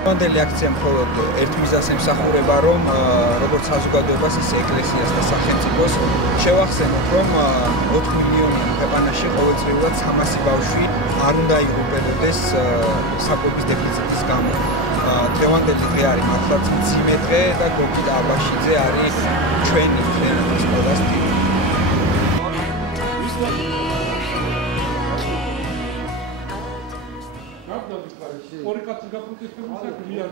მანდელი აქცია მხოლოდ ერთ მიზანს ემსახურება, რომ როგორც საზოგადოებას, ისე ეკლესიას და სახელმწიფოს შევახსენოთ, რომ 4 მილიონიან ქვეყანაში ყოველწლიურად 300 ბავშვი არ უნდა იღუპებოდეს საკვების დეფიციტის გამო. დღევანდელი დღე არის მართლაც მძიმე დღე და გოგიტა აბაშიძე არის ჩვენი ქვეყნის ყველას ტიპი. ორი კაცი გაფრთხილდება, მისაკ მიარ